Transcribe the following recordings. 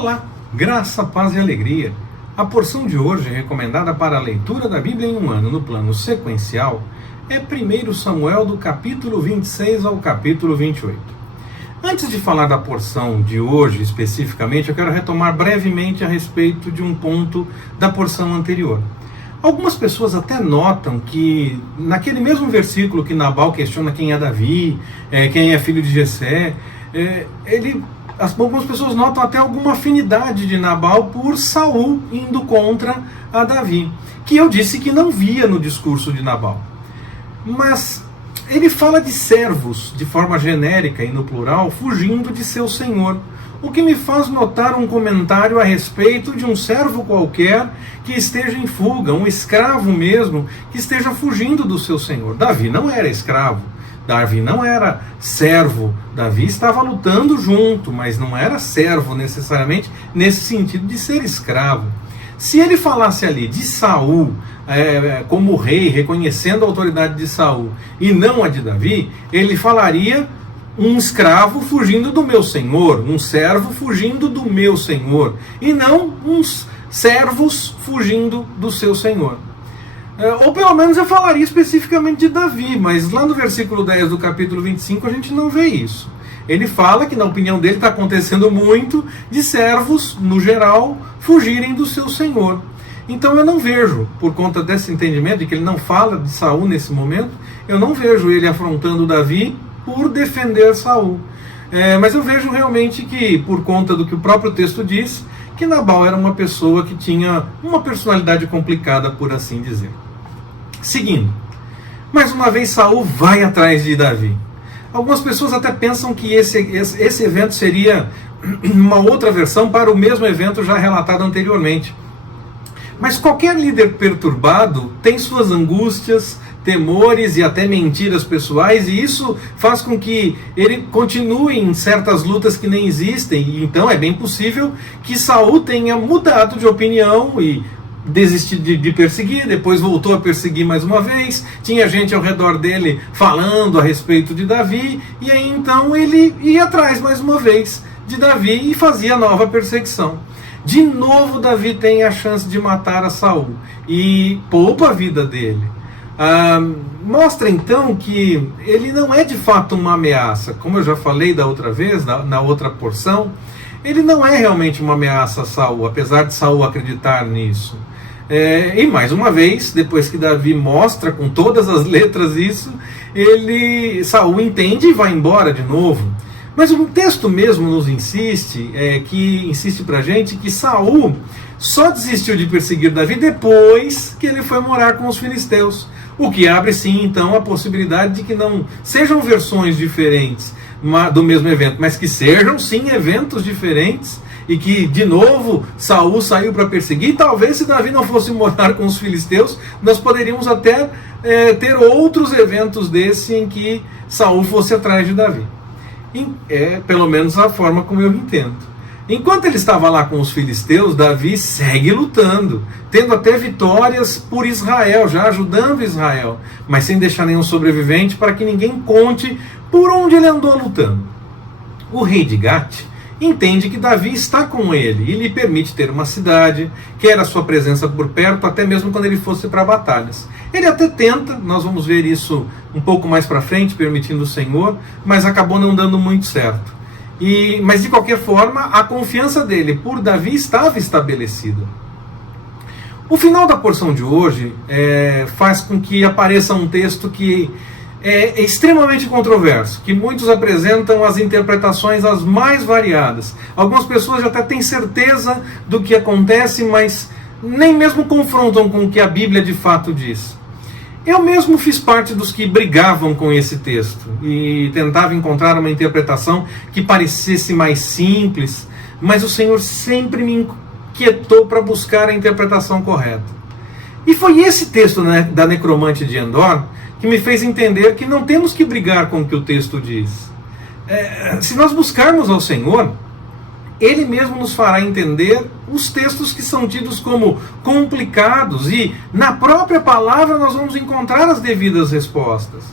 Olá, graça, paz e alegria. A porção de hoje, recomendada para a leitura da Bíblia em um ano no plano sequencial, é 1 Samuel do capítulo 26 ao capítulo 28. Antes de falar da porção de hoje especificamente, eu quero retomar brevemente a respeito de um ponto da porção anterior. Algumas pessoas até notam que naquele mesmo versículo que Nabal questiona quem é Davi, quem é filho de Jessé, algumas pessoas notam até alguma afinidade de Nabal por Saul indo contra a Davi, que eu disse que não via no discurso de Nabal. Mas ele fala de servos, de forma genérica e no plural, fugindo de seu senhor, o que me faz notar um comentário a respeito de um servo qualquer que esteja em fuga, um escravo mesmo, que esteja fugindo do seu senhor. Davi não era escravo, Davi não era servo, Davi estava lutando junto, mas não era servo necessariamente nesse sentido de ser escravo. Se ele falasse ali de Saul como rei, reconhecendo a autoridade de Saul e não a de Davi, ele falaria um escravo fugindo do meu senhor, um servo fugindo do meu senhor, e não uns servos fugindo do seu senhor. Ou pelo menos eu falaria especificamente de Davi, mas lá no versículo 10 do capítulo 25 a gente não vê isso. Ele fala que na opinião dele está acontecendo muito de servos, no geral, fugirem do seu senhor. Então eu não vejo, por conta desse entendimento de que ele não fala de Saul nesse momento, eu não vejo ele afrontando Davi por defender Saul. Mas eu vejo realmente que, por conta do que o próprio texto diz, que Nabal era uma pessoa que tinha uma personalidade complicada, por assim dizer. Seguindo, mais uma vez Saul vai atrás de Davi. Algumas pessoas até pensam que esse evento seria uma outra versão para o mesmo evento já relatado anteriormente. Mas qualquer líder perturbado tem suas angústias, temores e até mentiras pessoais, e isso faz com que ele continue em certas lutas que nem existem. E então é bem possível que Saul tenha mudado de opinião e desistiu de perseguir, depois voltou a perseguir mais uma vez, tinha gente ao redor dele falando a respeito de Davi, e aí então ele ia atrás mais uma vez de Davi e fazia nova perseguição. De novo Davi tem a chance de matar a Saul e poupa a vida dele. Mostra então que ele não é de fato uma ameaça, como eu já falei da outra vez, na outra porção, ele não é realmente uma ameaça a Saul, apesar de Saul acreditar nisso. E mais uma vez, depois que Davi mostra com todas as letras isso, Saul entende e vai embora de novo. Mas o texto mesmo nos insiste pra gente que Saul só desistiu de perseguir Davi depois que ele foi morar com os filisteus. O que abre sim então a possibilidade de que não sejam versões diferentes do mesmo evento, mas que sejam sim eventos diferentes e que de novo Saul saiu para perseguir. Talvez se Davi não fosse morar com os filisteus, nós poderíamos até ter outros eventos desse em que Saul fosse atrás de Davi. Pelo menos a forma como eu entendo. Enquanto ele estava lá com os filisteus, Davi segue lutando, tendo até vitórias por Israel, já ajudando Israel, mas sem deixar nenhum sobrevivente para que ninguém conte por onde ele andou lutando. O rei de Gate entende que Davi está com ele e lhe permite ter uma cidade, quer a sua presença por perto, até mesmo quando ele fosse para batalhas. Ele até tenta, nós vamos ver isso um pouco mais para frente, permitindo o Senhor, mas acabou não dando muito certo. Mas de qualquer forma, a confiança dele por Davi estava estabelecida. O final da porção de hoje faz com que apareça um texto que é extremamente controverso, que muitos apresentam as interpretações as mais variadas. Algumas pessoas já até têm certeza do que acontece, mas nem mesmo confrontam com o que a Bíblia de fato diz. Eu mesmo fiz parte dos que brigavam com esse texto e tentava encontrar uma interpretação que parecesse mais simples, mas o Senhor sempre me inquietou para buscar a interpretação correta. E foi esse texto da necromante de Endor que me fez entender que não temos que brigar com o que o texto diz. Se nós buscarmos ao Senhor, Ele mesmo nos fará entender os textos que são tidos como complicados, e na própria palavra nós vamos encontrar as devidas respostas.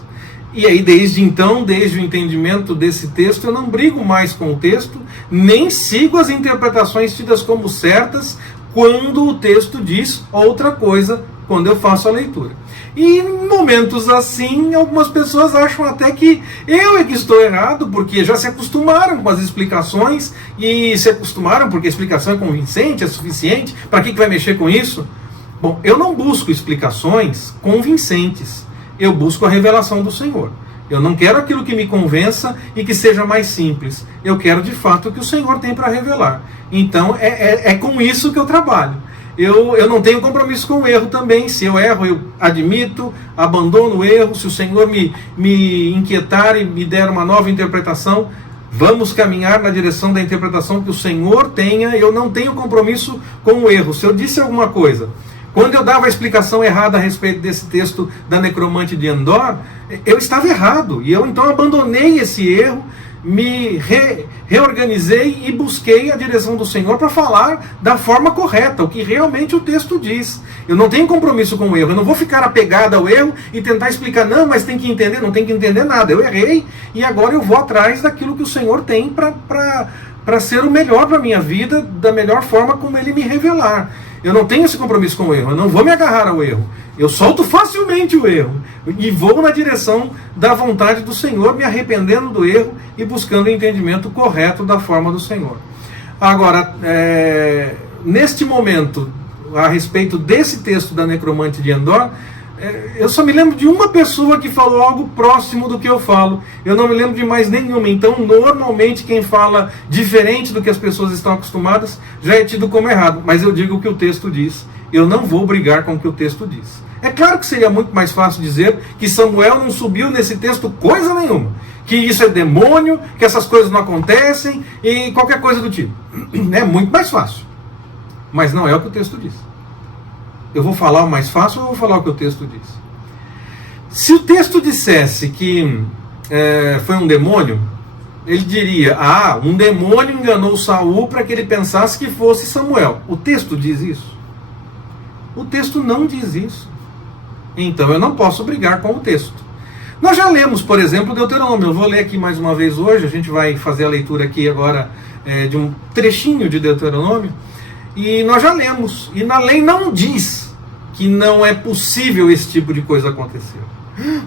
E aí, desde então, desde o entendimento desse texto, eu não brigo mais com o texto, nem sigo as interpretações tidas como certas quando o texto diz outra coisa, quando eu faço a leitura. E em momentos assim, algumas pessoas acham até que eu é que estou errado, porque já se acostumaram com as explicações, e se acostumaram porque a explicação é convincente, é suficiente, para que vai mexer com isso? Bom, eu não busco explicações convincentes, eu busco a revelação do Senhor. Eu não quero aquilo que me convença e que seja mais simples. Eu quero de fato o que o Senhor tem para revelar. Então é com isso que eu trabalho. Eu não tenho compromisso com o erro também. Se eu erro, eu admito, abandono o erro. Se o Senhor me inquietar e me der uma nova interpretação, vamos caminhar na direção da interpretação que o Senhor tenha. Eu não tenho compromisso com o erro. Se eu disse alguma coisa, quando eu dava a explicação errada a respeito desse texto da necromante de Endor, eu estava errado. E eu então abandonei esse erro, me reorganizei e busquei a direção do Senhor para falar da forma correta, o que realmente o texto diz. Eu não tenho compromisso com o erro, eu não vou ficar apegado ao erro e tentar explicar, não, mas tem que entender, não tem que entender nada. Eu errei e agora eu vou atrás daquilo que o Senhor tem para ser o melhor para a minha vida, da melhor forma como Ele me revelar. Eu não tenho esse compromisso com o erro, eu não vou me agarrar ao erro. Eu solto facilmente o erro e vou na direção da vontade do Senhor, me arrependendo do erro e buscando o entendimento correto da forma do Senhor. Agora, neste momento, a respeito desse texto da necromante de Endor, eu só me lembro de uma pessoa que falou algo próximo do que eu falo. Eu não me lembro de mais nenhuma. Então, normalmente, quem fala diferente do que as pessoas estão acostumadas já é tido como errado. Mas eu digo o que o texto diz. Eu não vou brigar com o que o texto diz. É claro que seria muito mais fácil dizer que Samuel não subiu nesse texto coisa nenhuma. Que isso é demônio, que essas coisas não acontecem e qualquer coisa do tipo. É muito mais fácil. Mas não é o que o texto diz. Eu vou falar o mais fácil ou vou falar o que o texto diz? Se o texto dissesse que foi um demônio, ele diria, um demônio enganou Saul para que ele pensasse que fosse Samuel. O texto diz isso? O texto não diz isso. Então eu não posso brigar com o texto. Nós já lemos, por exemplo, Deuteronômio. Eu vou ler aqui mais uma vez hoje, a gente vai fazer a leitura aqui agora de um trechinho de Deuteronômio. E nós já lemos, e na lei não diz que não é possível esse tipo de coisa acontecer.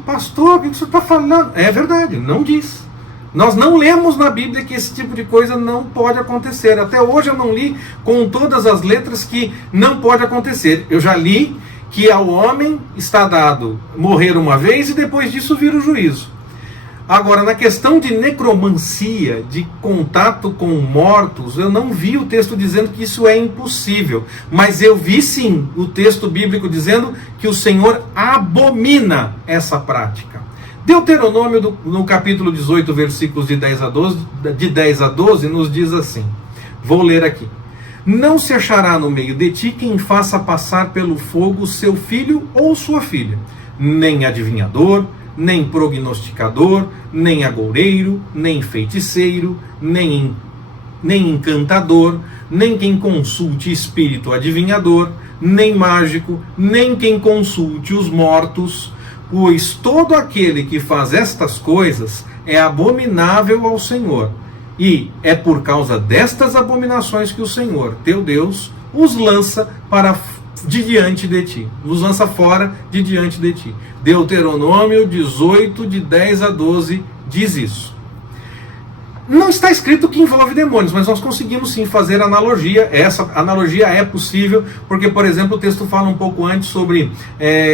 Pastor, o que você está falando? É verdade, não diz. Nós não lemos na Bíblia que esse tipo de coisa não pode acontecer. Até hoje eu não li com todas as letras que não pode acontecer. Eu já li que ao homem está dado morrer uma vez e depois disso vir o juízo. Agora, na questão de necromancia, de contato com mortos, eu não vi o texto dizendo que isso é impossível. Mas eu vi sim o texto bíblico dizendo que o Senhor abomina essa prática. Deuteronômio, no capítulo 18, versículos de 10 a 12, nos diz assim. Vou ler aqui. Não se achará no meio de ti quem faça passar pelo fogo seu filho ou sua filha, nem adivinhador, nem prognosticador, nem agoureiro, nem feiticeiro, nem encantador, nem quem consulte espírito adivinhador, nem mágico, nem quem consulte os mortos, pois todo aquele que faz estas coisas é abominável ao Senhor. E é por causa destas abominações que o Senhor, teu Deus, os lança de diante de ti. Nos lança fora de diante de ti. Deuteronômio 18, de 10 a 12, diz isso. Não está escrito que envolve demônios, mas nós conseguimos sim fazer analogia. Essa analogia é possível, porque, por exemplo, o texto fala um pouco antes sobre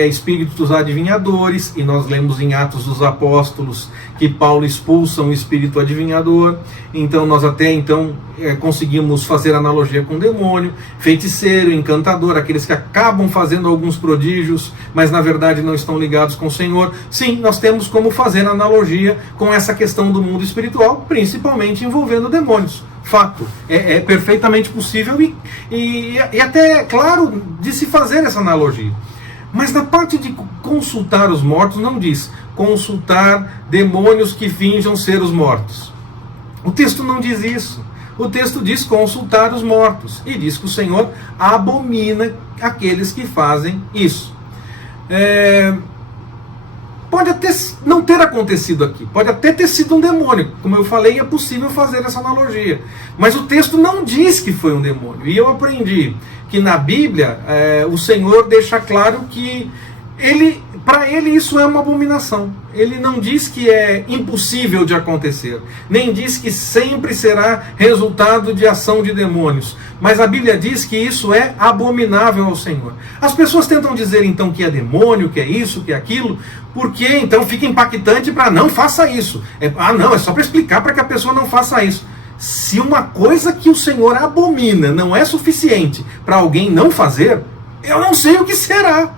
espíritos adivinhadores, e nós lemos em Atos dos Apóstolos que Paulo expulsa um espírito adivinhador. Então nós conseguimos fazer analogia com demônio, feiticeiro, encantador, aqueles que acabam fazendo alguns prodígios, mas na verdade não estão ligados com o Senhor. Sim, nós temos como fazer analogia com essa questão do mundo espiritual, principalmente envolvendo demônios. Fato, é perfeitamente possível e até claro de se fazer essa analogia. Mas na parte de consultar os mortos não diz consultar demônios que finjam ser os mortos. O texto não diz isso. O texto diz consultar os mortos. E diz que o Senhor abomina aqueles que fazem isso. Pode até não ter acontecido aqui, pode até ter sido um demônio. Como eu falei, é possível fazer essa analogia. Mas o texto não diz que foi um demônio. E eu aprendi que na Bíblia o Senhor deixa claro que para ele isso é uma abominação. Ele não diz que é impossível de acontecer, nem diz que sempre será resultado de ação de demônios, mas a Bíblia diz que isso é abominável ao Senhor. As pessoas tentam dizer então que é demônio, que é isso, que é aquilo, porque então fica impactante para não faça isso. É só para explicar para que a pessoa não faça isso. Se uma coisa que o Senhor abomina não é suficiente para alguém não fazer, eu não sei o que será.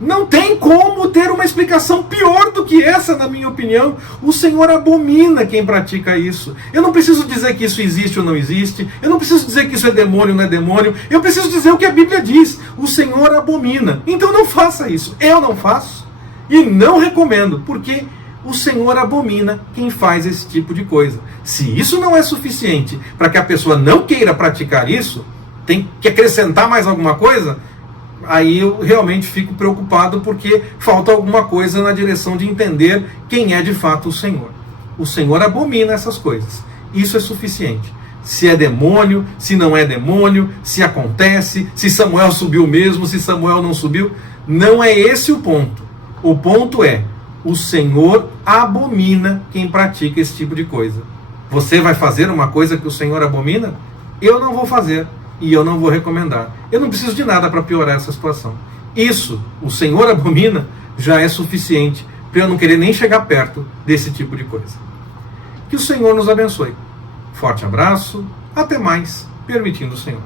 Não tem como ter uma explicação pior do que essa, na minha opinião. O Senhor abomina quem pratica isso. Eu não preciso dizer que isso existe ou não existe. Eu não preciso dizer que isso é demônio ou não é demônio. Eu preciso dizer o que a Bíblia diz. O Senhor abomina. Então não faça isso. Eu não faço e não recomendo, porque o Senhor abomina quem faz esse tipo de coisa. Se isso não é suficiente para que a pessoa não queira praticar isso, tem que acrescentar mais alguma coisa? Aí eu realmente fico preocupado, porque falta alguma coisa na direção de entender quem é de fato o Senhor. O Senhor abomina essas coisas. Isso é suficiente. Se é demônio, se não é demônio, se acontece, se Samuel subiu mesmo, se Samuel não subiu, não é esse o ponto. O ponto é, o Senhor abomina quem pratica esse tipo de coisa. Você vai fazer uma coisa que o Senhor abomina? Eu não vou fazer. E eu não vou recomendar. Eu não preciso de nada para piorar essa situação. Isso, o Senhor abomina, já é suficiente para eu não querer nem chegar perto desse tipo de coisa. Que o Senhor nos abençoe. Forte abraço, até mais, permitindo o Senhor.